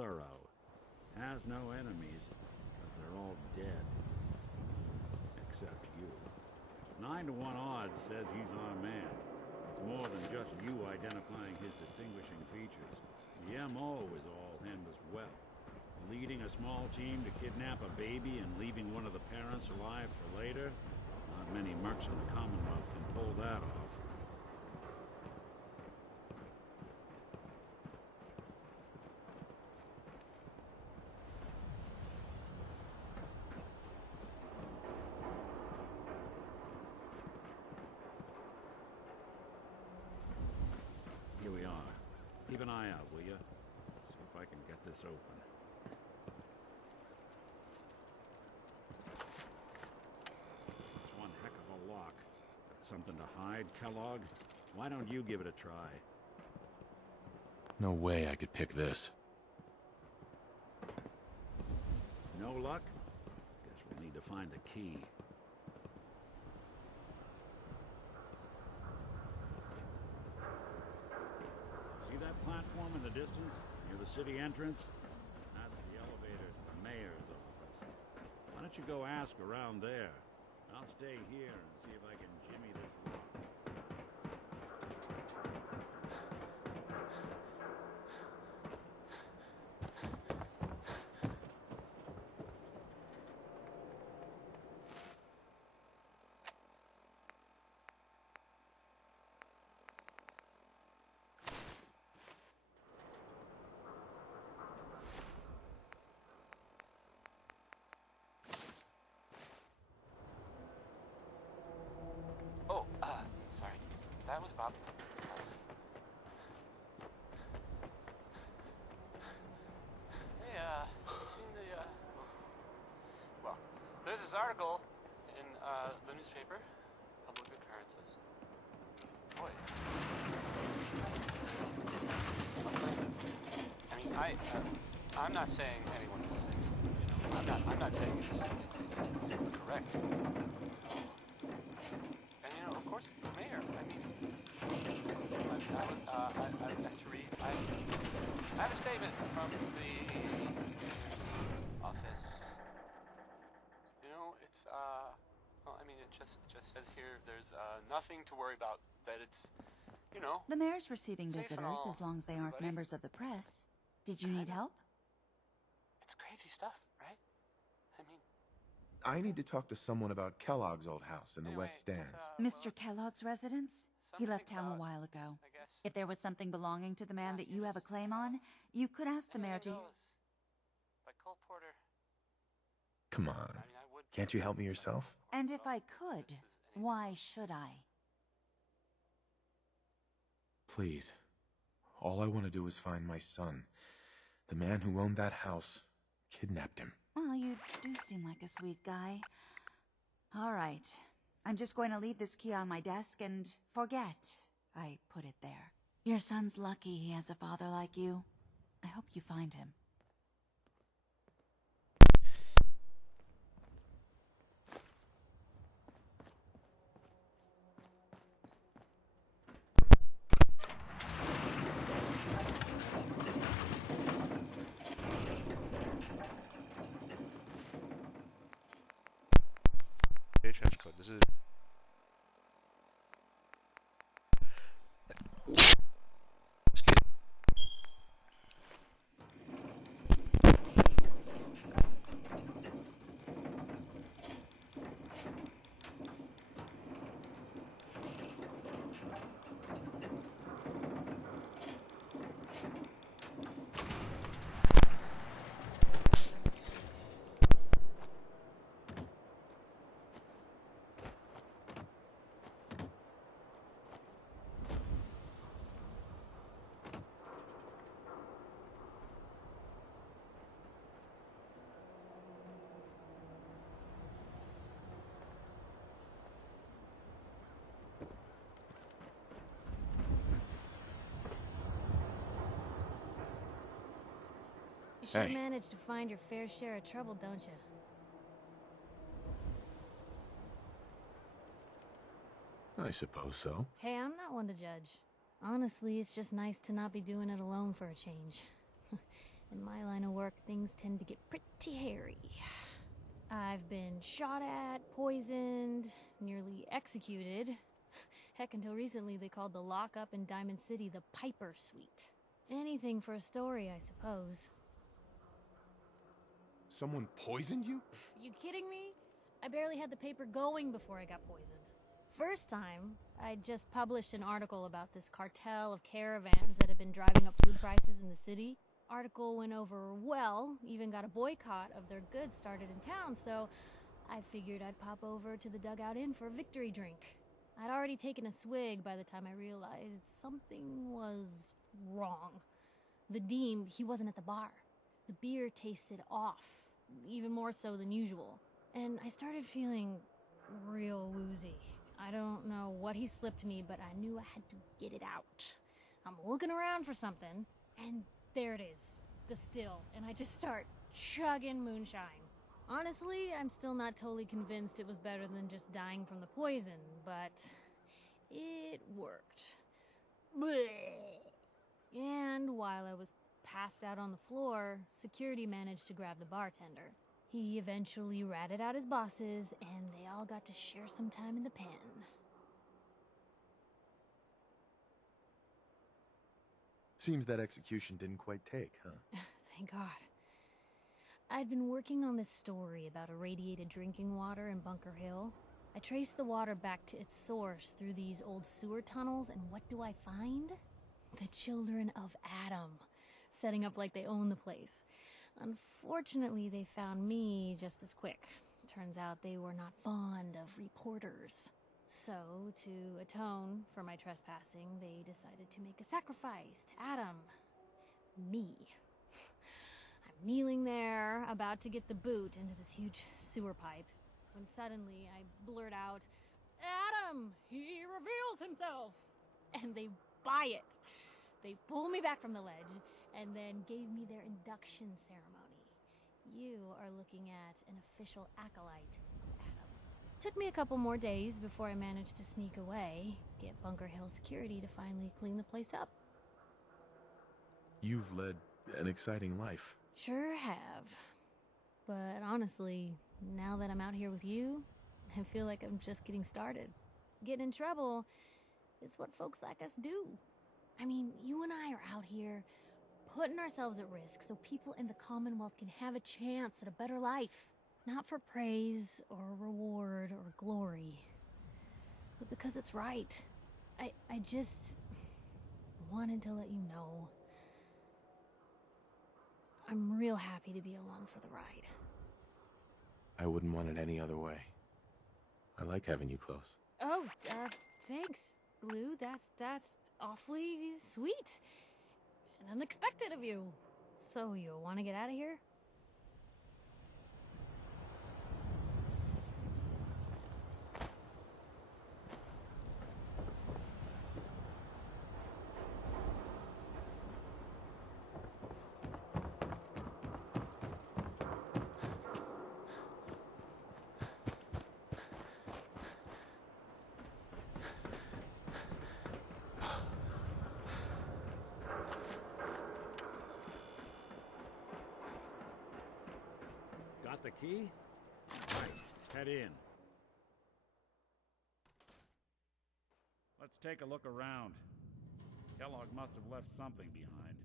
thorough. Has no enemies, because they're all dead. Except you. 9 to 1 odds says he's our man. It's more than just you identifying his distinguishing features. The M.O. is all him as well. Leading a small team to kidnap a baby and leaving one of the parents alive for later? Not many mercs in the Commonwealth can pull that off. Here we are. Keep an eye out, will you? See if I can get this open. It's one heck of a lock. Got something to hide, Kellogg? Why don't you give it a try? No way I could pick this. No luck? Guess we'll need to find the key. See that platform in the distance, near the city entrance? That's the elevator to the mayor's office. Why don't you go ask around there? I'll stay here and see if I can jimmy this lock. Oh, sorry. That was Bob. Hey, seen the, well, there's this article in, the newspaper, public occurrences. Boy. It's something. I mean, I'm not saying anyone is a saint. You know, I'm not saying it's correct. And you know, of course, the mayor. I mean, I asked to read. I have a statement from the mayor's office. You know, it's well, I mean, it just says here there's nothing to worry about. That it's, you know. The mayor's receiving safe and visitors all, as long as they aren't everybody. members of the press. Did you need help? It's crazy stuff, right? I mean, I need to talk to someone about Kellogg's old house in the anyway, West Stands. Mr. Kellogg's residence? He left town a while ago. I guess. If there was something belonging to the man that you have a claim on, you could ask the mayor to... By Cole Porter. Come on. I mean, I would. Can't you help me yourself? And if I could, why should I? Please. All I want to do is find my son. The man who owned that house kidnapped him. Well, you do seem like a sweet guy. All right. I'm just going to leave this key on my desk and forget I put it there. Your son's lucky he has a father like you. I hope you find him. Trench coat. This is. You sure Hey. manage to find your fair share of trouble, don't you? I suppose so. Hey, I'm not one to judge. Honestly, it's just nice to not be doing it alone for a change. In my line of work, things tend to get pretty hairy. I've been shot at, poisoned, nearly executed. Heck, until recently they called the lockup in Diamond City the Piper Suite. Anything for a story, I suppose. Someone poisoned you? You kidding me? I barely had the paper going before I got poisoned. First time, I just published an article about this cartel of caravans that had been driving up food prices in the city. Article went over well, even got a boycott of their goods started in town, so I figured I'd pop over to the Dugout Inn for a victory drink. I'd already taken a swig by the time I realized something was wrong. The Deem, he wasn't at the bar. The beer tasted off, even more so than usual. And I started feeling real woozy. I don't know what he slipped me, but I knew I had to get it out. I'm looking around for something, and there it is, the still, and I just start chugging moonshine. Honestly, I'm still not totally convinced it was better than just dying from the poison, but it worked. Blech. And while I was passed out on the floor, security managed to grab the bartender. He eventually ratted out his bosses, and they all got to share some time in the pen. Seems that execution didn't quite take, huh? Thank God. I'd been working on this story about irradiated drinking water in Bunker Hill. I traced the water back to its source through these old sewer tunnels, and what do I find? The children of Adam, setting up like they own the place. Unfortunately, they found me just as quick. Turns out they were not fond of reporters. So, to atone for my trespassing, they decided to make a sacrifice to Adam. Me. I'm kneeling there, about to get the boot into this huge sewer pipe, when suddenly I blurt out, "Adam! He reveals himself!" And they buy it. They pull me back from the ledge, and then gave me their induction ceremony. You are looking at an official acolyte of Adam. Took me a couple more days before I managed to sneak away, get Bunker Hill security to finally clean the place up. You've led an exciting life. Sure have. But honestly, now that I'm out here with you, I feel like I'm just getting started. Getting in trouble is what folks like us do. I mean, you and I are out here putting ourselves at risk so people in the Commonwealth can have a chance at a better life. Not for praise or reward or glory, but because it's right. I just wanted to let you know. I'm real happy to be along for the ride. I wouldn't want it any other way. I like having you close. Oh, thanks, Blue. That's awfully sweet. And unexpected of you. So, you want to get out of here? Got the key? All right, let's head in. Let's take a look around. Kellogg must have left something behind.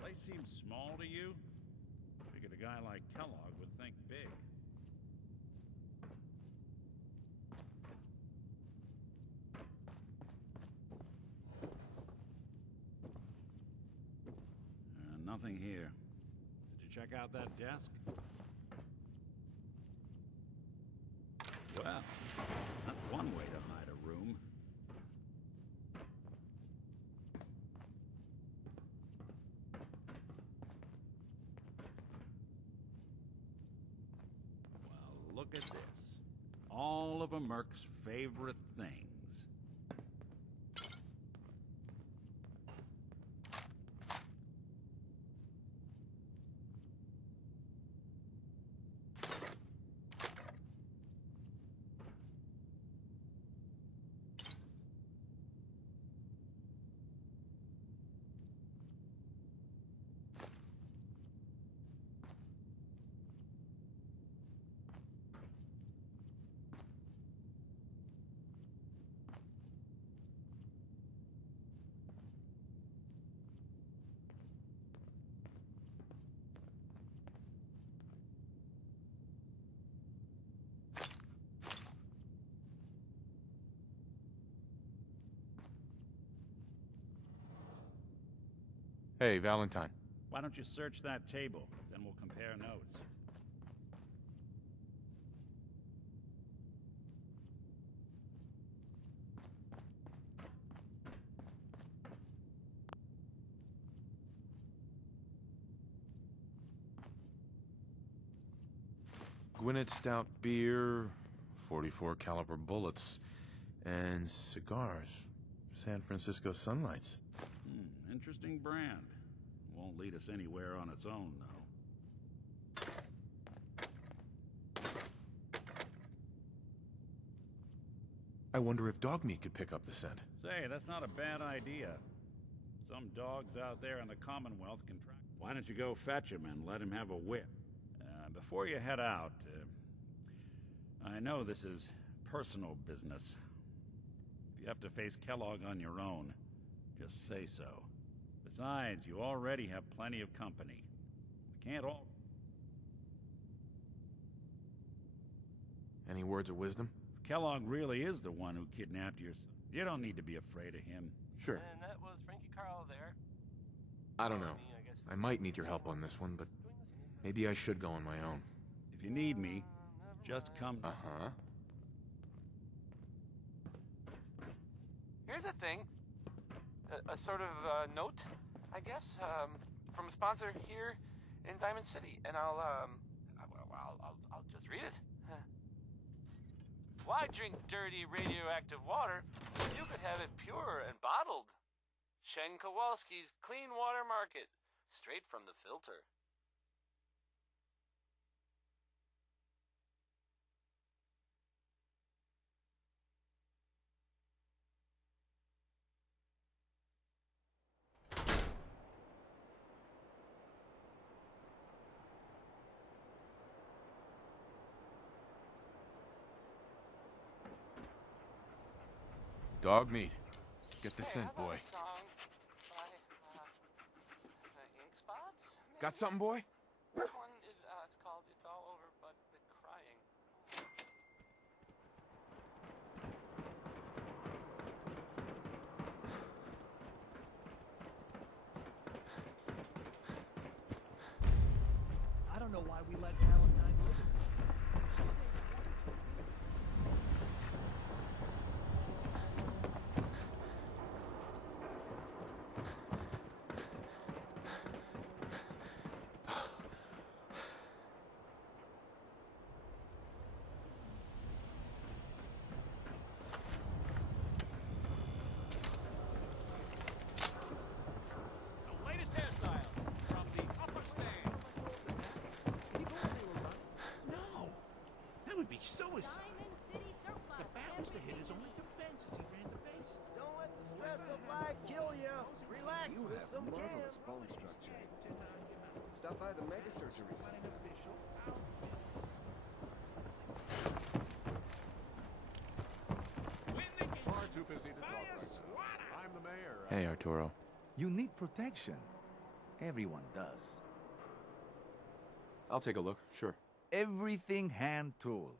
Place seems small to you? Figured a guy like Kellogg would think big. Nothing here. Did you check out that desk? Well, that's one way to hide a room. Well, look at this. All of a Merc's favorite things. Hey, Valentine. Why don't you search that table? Then we'll compare notes. Gwinnett Stout beer, 44 caliber bullets, and cigars. San Francisco Sunlights. Interesting brand. Won't lead us anywhere on its own, though. I wonder if dog meat could pick up the scent. Say, that's not a bad idea. Some dogs out there in the Commonwealth can track. Why don't you go fetch him and let him have a whip? Before you head out, I know this is personal business. If you have to face Kellogg on your own, just say so. Besides, you already have plenty of company. We can't all... Any words of wisdom? Kellogg really is the one who kidnapped your son. You don't need to be afraid of him. Sure. And that was Frankie Carl there. I don't know. Me, I guess. I might need your help on this one, but maybe I should go on my own. If you need me, just come... Uh-huh. Here's a thing. A sort of note, I guess, from a sponsor here in Diamond City, and I'll just read it. Why drink dirty radioactive water when you could have it pure and bottled? Shen Kowalski's Clean Water Market, straight from the filter. Dog meat. Get the Hey, scent, how about boy. a song by Ink Spots? Got something, boy? This one is it's called "It's All Over But the Crying." I don't know why we let Valentine live in this. The latest hairstyle from the upper stand. No! That would be suicide. Diamond City surplus. The bat was to hit his only defense as he ran the bases. Don't let the stress of life kill you. Relax with some marvelous cans. bone structure. Stop by the mega surgery center. Far too busy to talk right now. I'm the mayor. Hey, Arturo. You need protection. Everyone does. I'll take a look, sure. Everything hand-tooled.